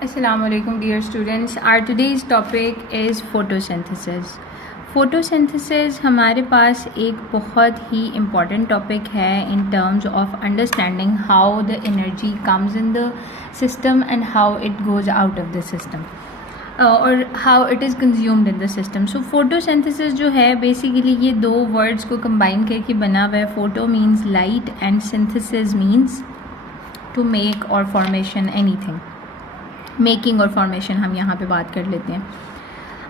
Assalamualaikum dear students. Our today's topic is photosynthesis. Photosynthesis हमारे पास एक बहुत ही important topic है in terms of understanding how the energy comes in the system and how it goes out of the system और how it is consumed in the system. So photosynthesis जो है basically ये दो words को combine करके बना हुआ है. Photo means light and synthesis means to make or formation anything. Making और फॉर्मेशन हम यहाँ पे बात कर लेते हैं.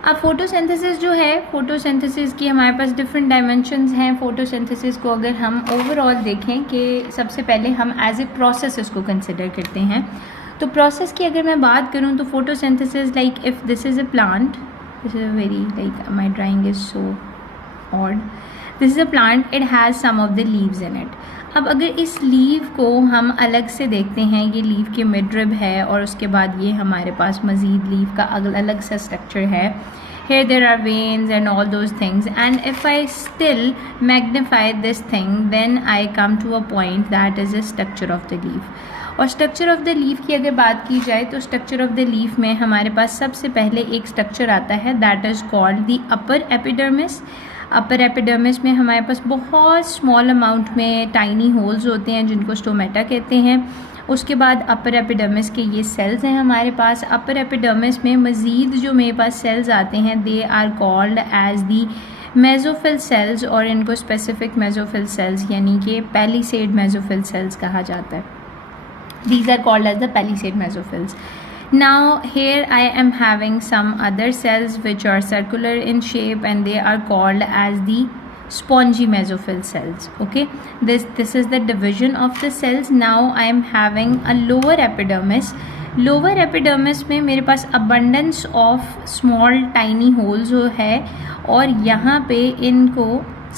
अब फोटोसिंथेसिस जो है, फोटोसिंथेसिस की हमारे पास डिफरेंट डायमेंशंस हैं. फोटोसिंथेसिस को अगर हम ओवरऑल देखें कि सबसे पहले हम एज ए प्रोसेस इसको कंसिडर करते हैं. तो प्रोसेस की अगर मैं बात करूँ तो photosynthesis like if this is a plant, this is a very like my drawing is so odd. This is a plant, it has some of the leaves in it. अब अगर इस लीव को हम अलग से देखते हैं, ये लीव के मिडरिब है और उसके बाद ये हमारे पास मज़ीद लीव का अलग सा स्ट्रक्चर है. Here there are veins and all those things, and if I still magnify this thing, then I come to a point that is a structure of the leaf. और स्ट्रक्चर ऑफ द लीफ की अगर बात की जाए तो structure of the leaf में हमारे पास सबसे पहले एक स्ट्रक्चर आता है that is called the upper epidermis. Upper epidermis में हमारे पास बहुत स्मॉल अमाउंट में टाइनी होल्स होते हैं जिनको स्टोमेटा कहते हैं. उसके बाद अपर एपिडर्मिस के ये सेल्स हैं हमारे पास. अपर एपिडर्मिस में मज़ीद जो मेरे पास सेल्स आते हैं they are called as the mesophyll cells, और इनको स्पेसिफिक मेसोफिल सेल्स यानी कि पैलिसेड मेसोफिल सेल्स कहा जाता है. These are called as the palisade mesophils. Now here I am having some other cells which are circular in shape and they are called as the spongy mesophil cells. Okay, this is the division of the cells. Now I am having a lower epidermis. Lower epidermis में मेरे पास abundance of small tiny holes है और यहाँ पे इनको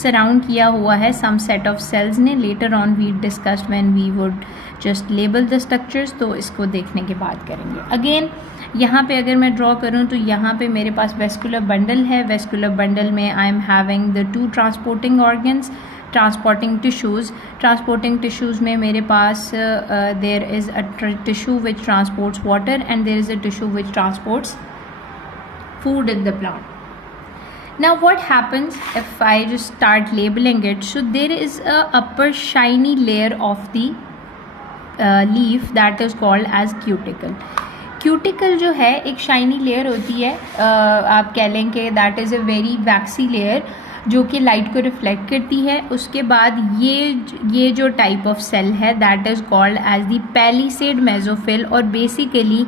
surround किया हुआ है सम सेट ऑफ सेल्स ने. Later on we discussed when we would just label the structures, तो इसको देखने के बाद करेंगे. अगेन यहाँ पे अगर मैं ड्रॉ करूँ तो यहाँ पे मेरे पास वेस्कुलर बंडल है. वेस्कुलर बंडल में I am having the two transporting organs, transporting tissues. Transporting tissues में मेरे पास there is a tissue which transports water and there is a tissue which transports food in the plant. Now what happens if I just start labeling it? So there is a upper shiny layer of the leaf that is called as cuticle. Cuticle जो है एक shiny layer होती है, आप कह लें कि that is a very waxy layer जो कि लाइट को रिफ्लेक्ट करती है. उसके बाद ये जो टाइप ऑफ सेल है that is called as the palisade mesophyll, और बेसिकली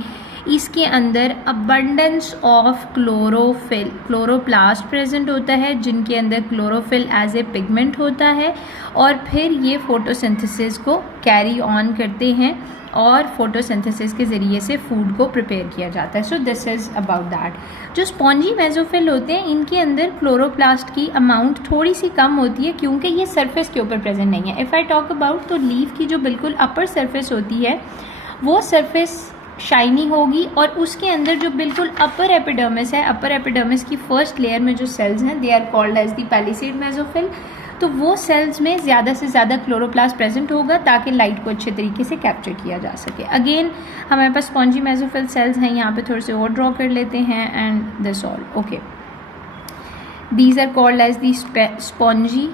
इसके अंदर अबंडेंस ऑफ क्लोरोप्लास्ट प्रेजेंट होता है जिनके अंदर क्लोरोफिल एज ए पिगमेंट होता है, और फिर ये फोटोसिंथेसिस को कैरी ऑन करते हैं और फोटोसिंथेसिस के ज़रिए से फूड को प्रिपेयर किया जाता है. सो दिस इज़ अबाउट दैट. जो स्पॉन्जी मेसोफिल होते हैं इनके अंदर क्लोरोप्लास्ट की अमाउंट थोड़ी सी कम होती है क्योंकि ये सरफेस के ऊपर प्रेजेंट नहीं है. इफ़ आई टॉक अबाउट तो लीफ की जो बिल्कुल अपर सरफेस होती है वो सरफेस शाइनी होगी, और उसके अंदर जो बिल्कुल अपर एपिडर्मिस है, अपर एपिडर्मिस की फर्स्ट लेयर में जो सेल्स हैं they are called as the palisade mesophyll. तो वो सेल्स में ज़्यादा से ज़्यादा क्लोरोप्लास्ट प्रेजेंट होगा ताकि लाइट को अच्छे तरीके से कैप्चर किया जा सके. अगेन हमारे पास स्पॉन्जी मेसोफिल सेल्स हैं, यहाँ पे थोड़े से और ड्रॉ कर लेते हैं and this all. Okay, these are called as the spongy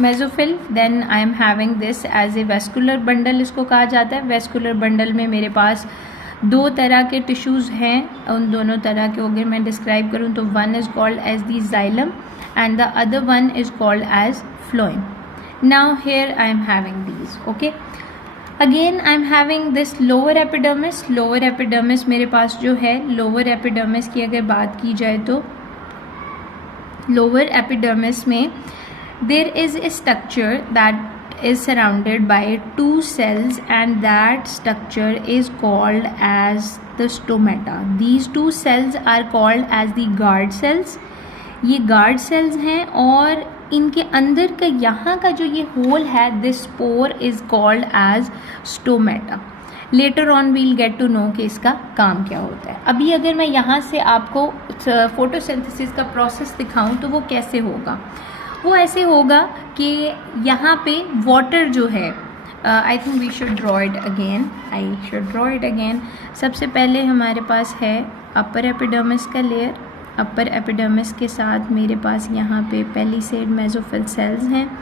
mesophyll. Then I am having this as a vascular bundle इसको कहा जाता है. वेस्कुलर बंडल में मेरे पास दो तरह के टिश्यूज़ हैं. उन दोनों तरह के अगर मैं डिस्क्राइब करूँ तो one is called as the xylem and the other one is called as phloem. Now here I am having these. Okay, again I am having this lower epidermis. Lower epidermis मेरे पास जो है, lower epidermis की अगर बात की जाए तो lower epidermis में there is a structure that is surrounded by two cells and that structure is called as the stomata. These two cells are called as the guard cells. ये guard cells हैं और इनके अंदर का यहाँ का जो ये होल है this pore is called as stomata. Later on we'll get to know कि इसका काम क्या होता है. अभी अगर मैं यहाँ से आपको फोटोसिंथेसिस का प्रोसेस दिखाऊं तो वो कैसे होगा. वो ऐसे होगा कि यहाँ पे वाटर जो है I think we should draw it again. सबसे पहले हमारे पास है अपर एपिडर्मिस का लेयर। अपर एपिडर्मिस के साथ मेरे पास यहाँ पे पेलिसेड मेसोफिल सेल्स हैं।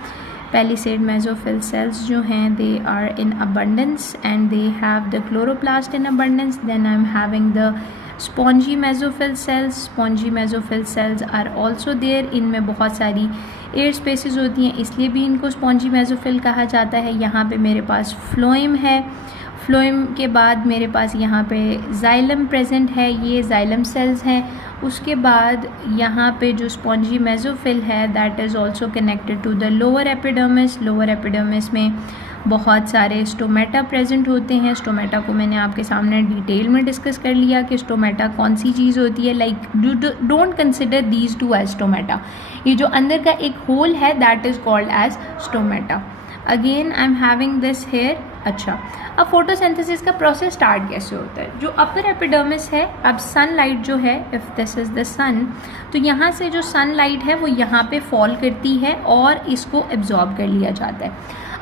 पेलिसेड मेसोफिल सेल्स जो हैं they are in abundance and they have the chloroplast in abundance. Then I am having the spongy mesophyll cells. Spongy mesophyll cells are also there. इनमें बहुत सारी air spaces होती हैं, इसलिए भी इनको स्पॉन्जी मेसोफिल कहा जाता है। यहाँ पे मेरे पास फ्लोएम है। फ्लोएम के बाद मेरे पास यहाँ पे जाइलम प्रेजेंट है, ये जाइलम सेल्स हैं। उसके बाद यहाँ पे जो स्पॉन्जी मेसोफिल है that is also connected to the lower epidermis. Lower epidermis में बहुत सारे स्टोमेटा प्रेजेंट होते हैं। स्टोमेटा को मैंने आपके सामने डिटेल में डिस्कस कर लिया कि स्टोमेटा कौन सी चीज़ होती है। Like don't consider these two as stomata. ये जो अंदर का एक होल है that is called as stomata. Again I am having this hair. अच्छा, अब फोटोसिंथेसिस का प्रोसेस स्टार्ट कैसे होता है? जो अपर एपिडर्मिस है, अब सनलाइट जो है, इफ़ दिस इज़ द सन, तो यहाँ से जो सनलाइट है वो यहाँ पे फॉल करती है और इसको एब्जॉर्ब कर लिया जाता है।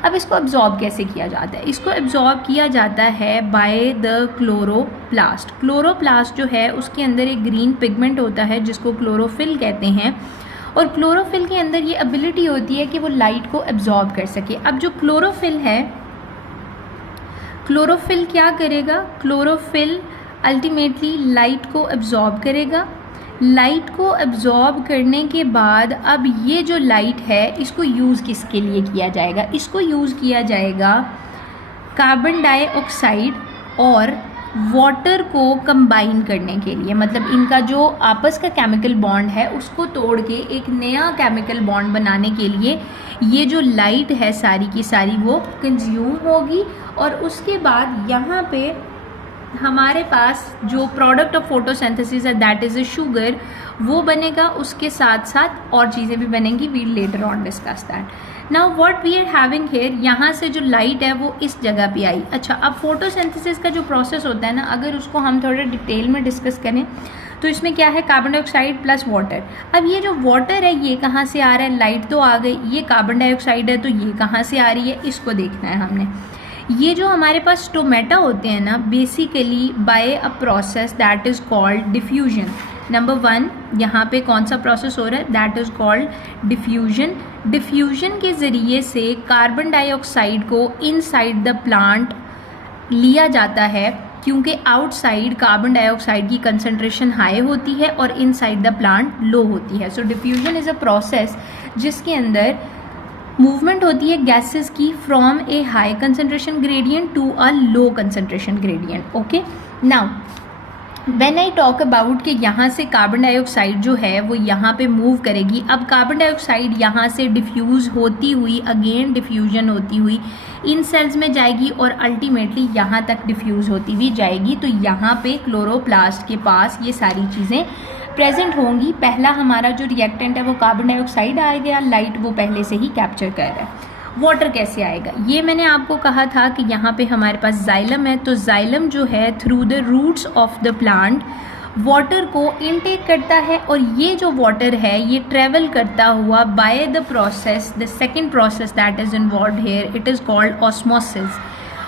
अब इसको एब्जॉर्ब कैसे किया जाता है? इसको एब्जॉर्ब किया जाता है बाय द क्लोरोप्लास्ट। क्लोरोप्लास्ट जो है उसके अंदर एक ग्रीन पिगमेंट होता है जिसको क्लोरोफिल कहते हैं, और क्लोरोफिल के अंदर ये एबिलिटी होती है कि वो लाइट को एब्जॉर्ब कर सके। अब जो क्लोरोफिल है, क्लोरोफिल क्या करेगा? क्लोरोफिल अल्टीमेटली लाइट को एब्जॉर्ब करेगा। लाइट को एब्जॉर्ब करने के बाद अब ये जो लाइट है इसको यूज़ किसके लिए किया जाएगा? इसको यूज़ किया जाएगा कार्बन डाइऑक्साइड और वाटर को कंबाइन करने के लिए। मतलब इनका जो आपस का केमिकल बॉन्ड है उसको तोड़ के एक नया केमिकल बॉन्ड बनाने के लिए ये जो लाइट है सारी की सारी वो कंज्यूम होगी, और उसके बाद यहाँ पे हमारे पास जो प्रोडक्ट ऑफ फोटोसिंथेसिस है दैट इज़ अ शुगर, वो बनेगा। उसके साथ साथ और चीज़ें भी बनेंगी, we later on discuss that. Now what we are having here, यहाँ से जो लाइट है वो इस जगह पे आई। अच्छा, अब फोटोसिंथेसिस का जो प्रोसेस होता है ना, अगर उसको हम थोड़ा डिटेल में डिस्कस करें तो इसमें क्या है? Carbon dioxide plus water. अब ये जो वाटर है ये कहाँ से आ रहा है? लाइट तो आ गई, ये कार्बन डाइऑक्साइड है तो ये कहाँ से आ रही है? इसको देखना है हमने। ये जो हमारे पास स्टोमेटा होते हैं ना, basically bye a process that is called diffusion. Number 1 यहाँ पे कौन सा प्रोसेस हो रहा है? That is called diffusion. Diffusion के ज़रिए से कार्बन डाइऑक्साइड को इनसाइड द प्लांट लिया जाता है, क्योंकि आउटसाइड कार्बन डाइऑक्साइड की कंसंट्रेशन हाई होती है और इनसाइड द प्लांट लो होती है। सो डिफ्यूजन इज़ अ प्रोसेस जिसके अंदर मूवमेंट होती है गैसेस की from A high concentration gradient to a low concentration gradient. Okay, now when I talk about कि यहाँ से कार्बन डाइऑक्साइड जो है वो यहाँ पे मूव करेगी। अब कार्बन डाइऑक्साइड यहाँ से डिफ्यूज़ होती हुई, अगेन डिफ्यूजन होती हुई इन सेल्स में जाएगी और अल्टीमेटली यहाँ तक डिफ्यूज़ होती हुई जाएगी। तो यहाँ पे क्लोरोप्लास्ट के पास ये सारी चीज़ें प्रेजेंट होंगी। पहला हमारा जो रिएक्टेंट है वो कार्बन डाइऑक्साइड आ गया, लाइट वो पहले से ही कैप्चर कर रहा है। वाटर कैसे आएगा? ये मैंने आपको कहा था कि यहाँ पे हमारे पास जाइलम है, तो जाइलम जो है through the roots of the plant water को इनटेक करता है, और ये जो वाटर है ये ट्रेवल करता हुआ by the process, the second process that is involve here, it is called osmosis.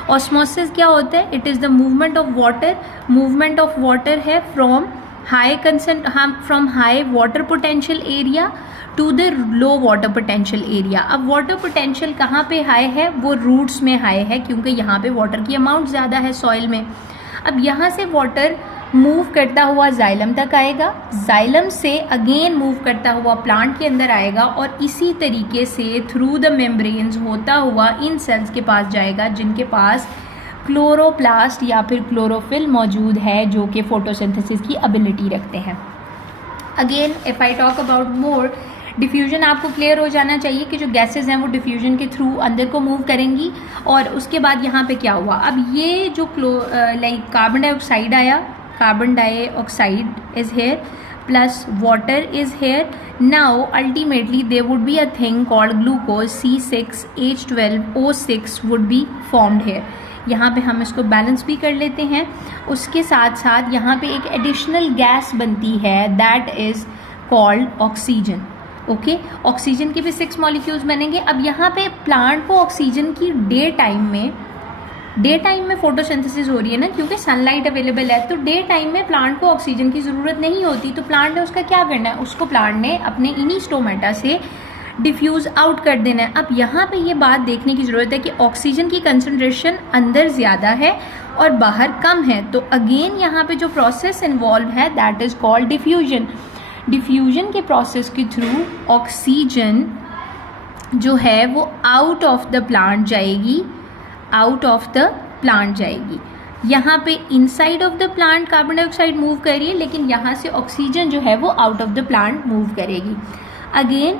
Osmosis क्या होता है? It is the movement of water. Movement of water है from high water potential area to the low water potential area. अब water potential कहाँ पे high है? वो roots में हाई है, क्योंकि यहाँ पे वाटर की अमाउंट ज़्यादा है सॉइल में। अब यहाँ से वाटर मूव करता हुआ जाइलम तक आएगा, जाइलम से अगेन मूव करता हुआ प्लांट के अंदर आएगा, और इसी तरीके से थ्रू द मेम्ब्रेन्स होता हुआ इन सेल्स के पास जाएगा जिनके पास क्लोरोप्लास्ट या फिर क्लोरोफिल मौजूद है, जो कि फोटोसिंथेसिस की एबिलिटी रखते हैं। Again if I talk about more, diffusion आपको क्लियर हो जाना चाहिए कि जो गैसेस हैं वो डिफ्यूजन के थ्रू अंदर को मूव करेंगी। और उसके बाद यहाँ पे क्या हुआ? अब ये जो कार्बन डाइऑक्साइड आया, carbon dioxide is here plus water is here. Now ultimately there would be a thing called glucose C6H12O6 would be formed here. यहाँ पे हम इसको बैलेंस भी कर लेते हैं। उसके साथ साथ यहाँ पे एक एडिशनल गैस बनती है that is called oxygen. Okay, oxygen के भी 6 मॉलिक्यूल्स बनेंगे। अब यहाँ पे प्लांट को ऑक्सीजन की डे टाइम में फोटोसिंथेसिस हो रही है ना, क्योंकि सनलाइट अवेलेबल है, तो डे टाइम में प्लांट को ऑक्सीजन की ज़रूरत नहीं होती, तो प्लांट ने उसका क्या करना है, उसको प्लांट ने अपने इन्हीं स्टोमेटा से डिफ्यूज़ आउट कर देना है। अब यहाँ पे ये बात देखने की ज़रूरत है कि ऑक्सीजन की कंसनट्रेशन अंदर ज़्यादा है और बाहर कम है, तो अगेन यहाँ पे जो प्रोसेस इन्वॉल्व है that is called diffusion. Diffusion के प्रोसेस के थ्रू ऑक्सीजन जो है वो आउट ऑफ द प्लांट जाएगी, यहाँ पे inside of the plant carbon dioxide move कर रही है, लेकिन यहाँ से ऑक्सीजन जो है वो out of the plant move करेगी। Again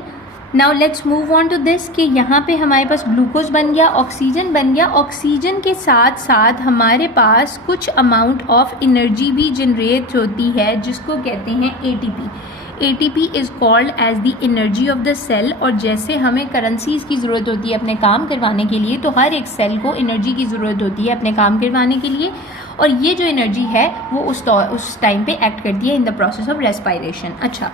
now let's move on to this कि यहाँ पे हमारे पास ग्लूकोज बन गया, ऑक्सीजन बन गया, ऑक्सीजन के साथ साथ हमारे पास कुछ अमाउंट ऑफ एनर्जी भी जनरेट होती है जिसको कहते हैं ATP. ATP is called as the energy of the cell. और जैसे हमें करेंसीज की ज़रूरत होती है अपने काम करवाने के लिए, तो हर एक सेल को एनर्जी की ज़रूरत होती है अपने काम करवाने के लिए, और ये जो एनर्जी है वो उस टाइम पे एक्ट करती है in the process of respiration. अच्छा,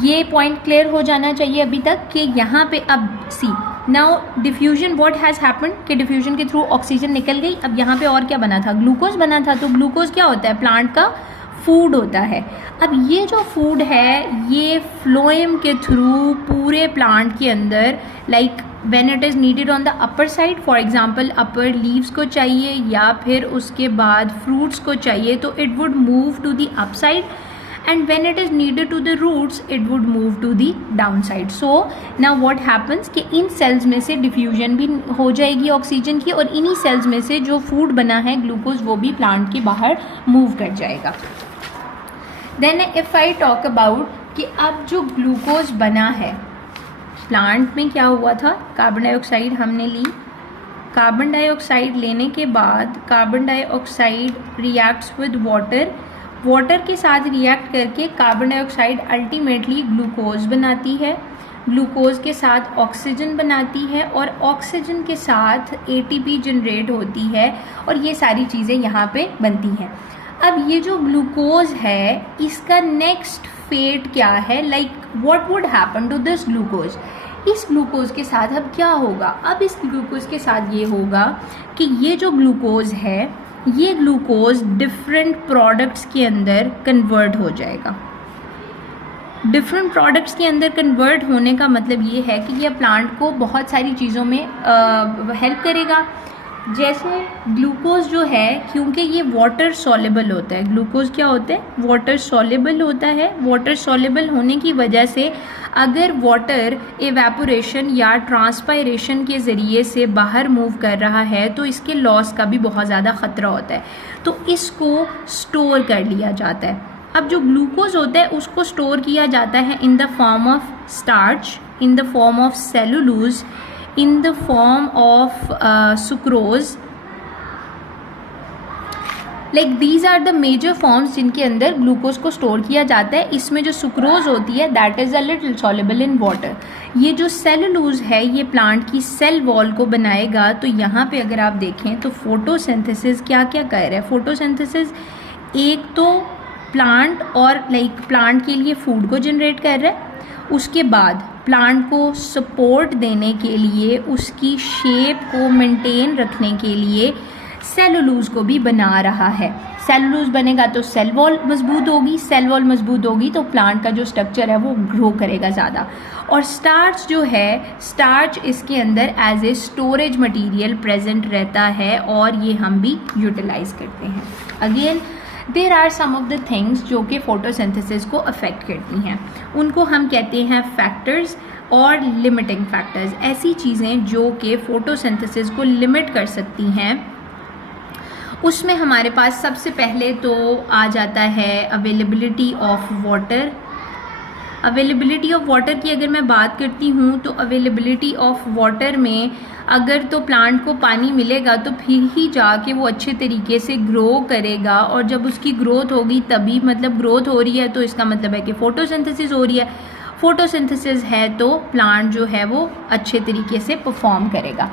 ये पॉइंट क्लियर हो जाना चाहिए अभी तक कि यहाँ पे अब see now diffusion what has happened कि डिफ्यूजन के थ्रू ऑक्सीजन निकल गई। अब यहाँ पे और क्या बना था, ग्लूकोज बना था। तो ग्लूकोज क्या होता है, प्लांट का फूड होता है। अब ये जो फूड है ये फ्लोएम के थ्रू पूरे प्लांट के अंदर like when it is needed on the upper side, for example upper leaves को चाहिए या फिर उसके बाद फ्रूट्स को चाहिए, तो it would move to the up side, and when it is needed to the roots it would move to the downside. So now what happens कि इन सेल्स में से डिफ्यूजन भी हो जाएगी ऑक्सीजन की, और इन्हीं सेल्स में से जो फूड बना है ग्लूकोज वो भी प्लांट के बाहर मूव कर जाएगा। Then if I talk about कि अब जो ग्लूकोज बना है प्लांट में क्या हुआ था, कार्बन डाइऑक्साइड हमने ली, कार्बन डाइऑक्साइड लेने के बाद carbon dioxide reacts with water के साथ रिएक्ट करके कार्बन डाइऑक्साइड अल्टीमेटली ग्लूकोज बनाती है, ग्लूकोज के साथ ऑक्सीजन बनाती है, और ऑक्सीजन के साथ एटीपी जनरेट होती है, और ये सारी चीज़ें यहाँ पे बनती हैं। अब ये जो ग्लूकोज है इसका नेक्स्ट फेट क्या है, like what would happen to this glucose. इस ग्लूकोज के साथ अब क्या होगा, अब इस ग्लूकोज के साथ ये होगा कि ये जो ग्लूकोज है ये ग्लूकोज डिफरेंट प्रोडक्ट्स के अंदर कन्वर्ट हो जाएगा। डिफरेंट प्रोडक्ट्स के अंदर कन्वर्ट होने का मतलब ये है कि ये प्लांट को बहुत सारी चीज़ों में हेल्प करेगा। जैसे ग्लूकोज जो है, क्योंकि ये वाटर सॉल्युबल होता है, ग्लूकोज क्या होता है, वाटर सॉल्युबल होता है। वाटर सॉल्युबल होने की वजह से अगर वाटर एवेपोरेशन या ट्रांसपायरेशन के ज़रिए से बाहर मूव कर रहा है तो इसके लॉस का भी बहुत ज़्यादा ख़तरा होता है, तो इसको स्टोर कर लिया जाता है। अब जो ग्लूकोज होता है उसको स्टोर किया जाता है in the form of starch, in the form of cellulose, in the form of sucrose, like these are the major forms जिनके अंदर ग्लूकोज को स्टोर किया जाता है। इसमें जो सुक्रोज होती है that is a little soluble in water। ये जो सेलुलोज है ये प्लांट की सेल वॉल को बनाएगा। तो यहाँ पे अगर आप देखें तो फोटोसिंथेसिस क्या क्या कर रहा है, फोटोसिंथेसिस एक तो प्लांट और प्लांट के लिए फूड को जनरेट कर रहा है, उसके बाद प्लांट को सपोर्ट देने के लिए, उसकी शेप को मेंटेन रखने के लिए सेलुलोज को भी बना रहा है। सेलुलोज बनेगा तो सेल वॉल मजबूत होगी, सेल वॉल मजबूत होगी तो प्लांट का जो स्ट्रक्चर है वो ग्रो करेगा ज़्यादा। और स्टार्च जो है, स्टार्च इसके अंदर as a storage material present रहता है और ये हम भी यूटिलाइज करते हैं। Again there are some of the things जो कि फोटोसिंथेसिस को अफेक्ट करती हैं, उनको हम कहते हैं फैक्टर्स और लिमिटिंग फैक्टर्स। ऐसी चीज़ें जो कि फोटोसिंथेसिस को लिमिट कर सकती हैं, उसमें हमारे पास सबसे पहले तो आ जाता है availability of water. Availability of water की अगर मैं बात करती हूँ तो अवेलेबिलिटी ऑफ वाटर में अगर तो प्लांट को पानी मिलेगा तो फिर ही जाके वो अच्छे तरीके से ग्रो करेगा, और जब उसकी ग्रोथ होगी तभी, मतलब ग्रोथ हो रही है तो इसका मतलब है कि फोटोसिंथेसिस हो रही है। फोटोसिंथेसिस है तो प्लांट जो है वो अच्छे तरीके से परफॉर्म करेगा।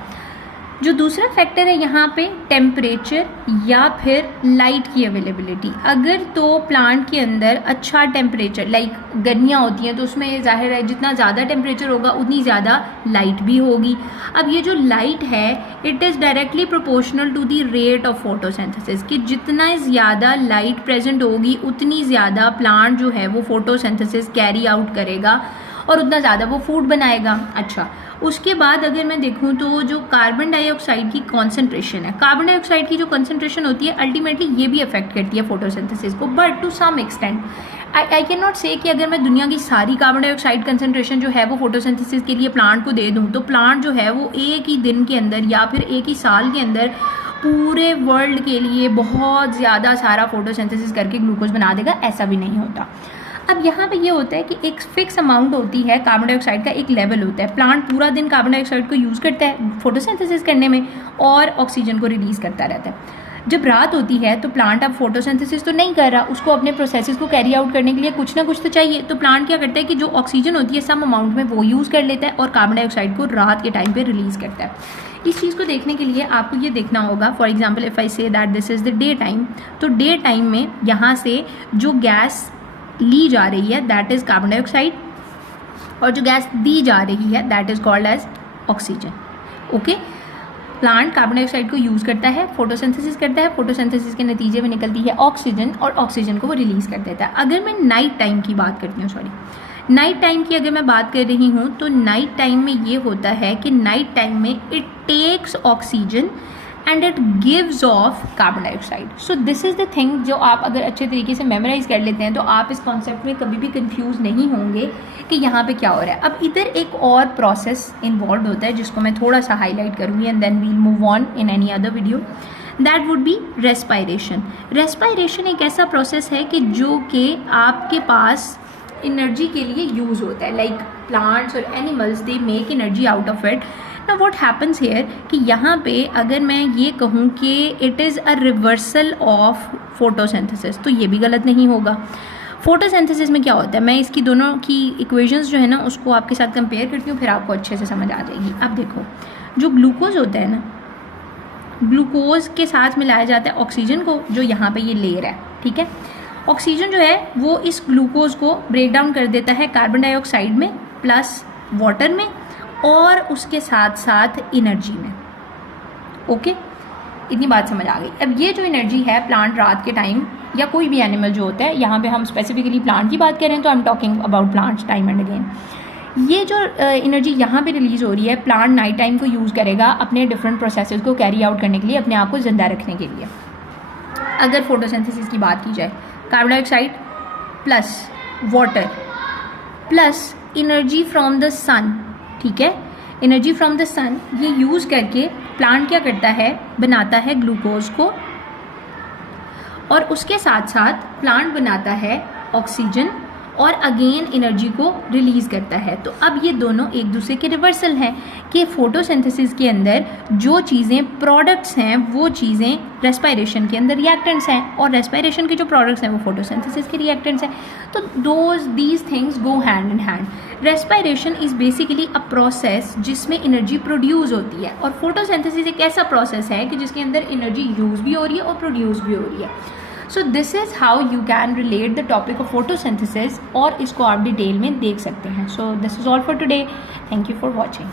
जो दूसरा फैक्टर है यहाँ पे टेम्परेचर या फिर लाइट की अवेलेबिलिटी। अगर तो प्लांट के अंदर अच्छा टेम्परेचर, लाइक गर्मियाँ होती हैं तो उसमें जाहिर है जितना ज़्यादा टेम्परेचर होगा उतनी ज़्यादा लाइट भी होगी। अब ये जो लाइट है it is directly proportional to the rate of photosynthesis, कि जितना ज़्यादा लाइट प्रेजेंट होगी उतनी ज़्यादा प्लांट जो है वो फोटोसिंथेसिस कैरी आउट करेगा और उतना ज़्यादा वो फूड बनाएगा। अच्छा, उसके बाद अगर मैं देखूँ तो जो कार्बन डाइऑक्साइड की कॉन्सेंट्रेशन है, कार्बन डाइऑक्साइड की जो कॉन्सेंट्रेशन होती है अल्टीमेटली ये भी अफेक्ट करती है फोटोसिंथेसिस को, but to some extent. I can not say कि अगर मैं दुनिया की सारी कार्बन डाइऑक्साइड कंसेंट्रेशन जो है वो फोटोसिंथेसिस के लिए प्लांट को दे दूँ तो प्लांट जो है वो एक ही दिन के अंदर या फिर एक ही साल के अंदर पूरे वर्ल्ड के लिए बहुत ज़्यादा सारा फोटोसिंथेसिस करके ग्लूकोज बना देगा, ऐसा भी नहीं होता। अब यहाँ पे ये होता है कि एक फिक्स अमाउंट होती है कार्बन डाइऑक्साइड का, एक लेवल होता है। प्लांट पूरा दिन कार्बन डाइऑक्साइड को यूज़ करता है फोटोसिंथेसिस करने में और ऑक्सीजन को रिलीज़ करता रहता है। जब रात होती है तो प्लांट अब फोटोसिंथेसिस तो नहीं कर रहा, उसको अपने प्रोसेसेस को कैरी आउट करने के लिए कुछ ना कुछ तो चाहिए। तो प्लांट क्या करता है कि जो ऑक्सीजन होती है सम अमाउंट में वो यूज़ कर लेता है और कार्बन डाइऑक्साइड को रात के टाइम पे रिलीज़ करता है। इस चीज़ को देखने के लिए आपको ये देखना होगा, for example if I say that this is the day time, तो डे टाइम में यहाँ से जो गैस ली जा रही है दैट इज़ कार्बन डाइऑक्साइड और जो गैस दी जा रही है that is called as oxygen. Okay, plant carbon dioxide को यूज़ करता है, फोटोसिंथेसिस करता है, फोटोसिंथेसिस के नतीजे में निकलती है ऑक्सीजन और ऑक्सीजन को वो रिलीज़ कर देता है। अगर मैं नाइट टाइम की बात करती हूँ, नाइट टाइम की अगर मैं बात कर रही हूँ तो नाइट टाइम में ये होता है कि नाइट टाइम में it takes oxygen and it gives off carbon dioxide. So this is the thing जो आप अगर अच्छे तरीके से मेमोराइज कर लेते हैं तो आप इस कॉन्सेप्ट में कभी भी कंफ्यूज नहीं होंगे कि यहाँ पे क्या हो रहा है। अब इधर एक और प्रोसेस इन्वॉल्व होता है जिसको मैं थोड़ा सा हाईलाइट करूँगी and then we'll move on in any other video, that would be respiration. Respiration एक ऐसा प्रोसेस है कि जो कि आपके पास एनर्जी के लिए यूज़ होता है, लाइक प्लांट्स और animals they make energy out of it. ना व्हाट हैपन्स हियर कि यहाँ पे अगर मैं ये कहूँ कि it is a reversal of photosynthesis तो ये भी गलत नहीं होगा। फोटोसिंथेसिस में क्या होता है, मैं इसकी दोनों की इक्वेशंस जो है ना उसको आपके साथ कंपेयर करती हूँ, फिर आपको अच्छे से समझ आ जाएगी। अब देखो, जो ग्लूकोज होता है ना, ग्लूकोज के साथ मिलाया जाता है ऑक्सीजन को, जो यहाँ पे ये लेयर है, ठीक है। ऑक्सीजन जो है वो इस ग्लूकोज को ब्रेक डाउन कर देता है कार्बन डाइऑक्साइड में प्लस वाटर में और उसके साथ साथ एनर्जी में। ओके, इतनी बात समझ आ गई। अब ये जो एनर्जी है प्लांट रात के टाइम या कोई भी एनिमल जो होता है, यहाँ पे हम स्पेसिफिकली प्लांट की बात कर रहे हैं तो I am talking about plants time and again. ये जो एनर्जी यहाँ पे रिलीज हो रही है प्लांट नाइट टाइम को यूज़ करेगा अपने डिफरेंट प्रोसेसेस को कैरी आउट करने के लिए, अपने आप को जिंदा रखने के लिए। अगर फोटोसिंथेसिस की बात की जाए, carbon dioxide plus water plus energy from the sun, ठीक है, एनर्जी फ्रॉम द सन, ये यूज़ करके प्लांट क्या करता है, बनाता है ग्लूकोज को और उसके साथ साथ प्लांट बनाता है ऑक्सीजन और अगेन एनर्जी को रिलीज़ करता है। तो अब ये दोनों एक दूसरे के रिवर्सल हैं कि फोटोसिंथेसिस के अंदर जो चीज़ें प्रोडक्ट्स हैं वो चीज़ें रेस्पायरेशन के अंदर रिएक्टेंट्स हैं और रेस्पायरेशन के जो प्रोडक्ट्स हैं वो फोटोसिंथेसिस के रिएक्टेंट्स हैं। तो these things go hand in hand. Respiration is basically a process जिसमें एनर्जी प्रोड्यूस होती है और फोटोसिंथेसिस एक ऐसा प्रोसेस है कि जिसके अंदर एनर्जी यूज़ भी हो रही है और प्रोड्यूस भी हो रही है। So this is how you can relate the topic of photosynthesis और इसको आप डिटेल में देख सकते हैं। So this is all for today. Thank you for watching.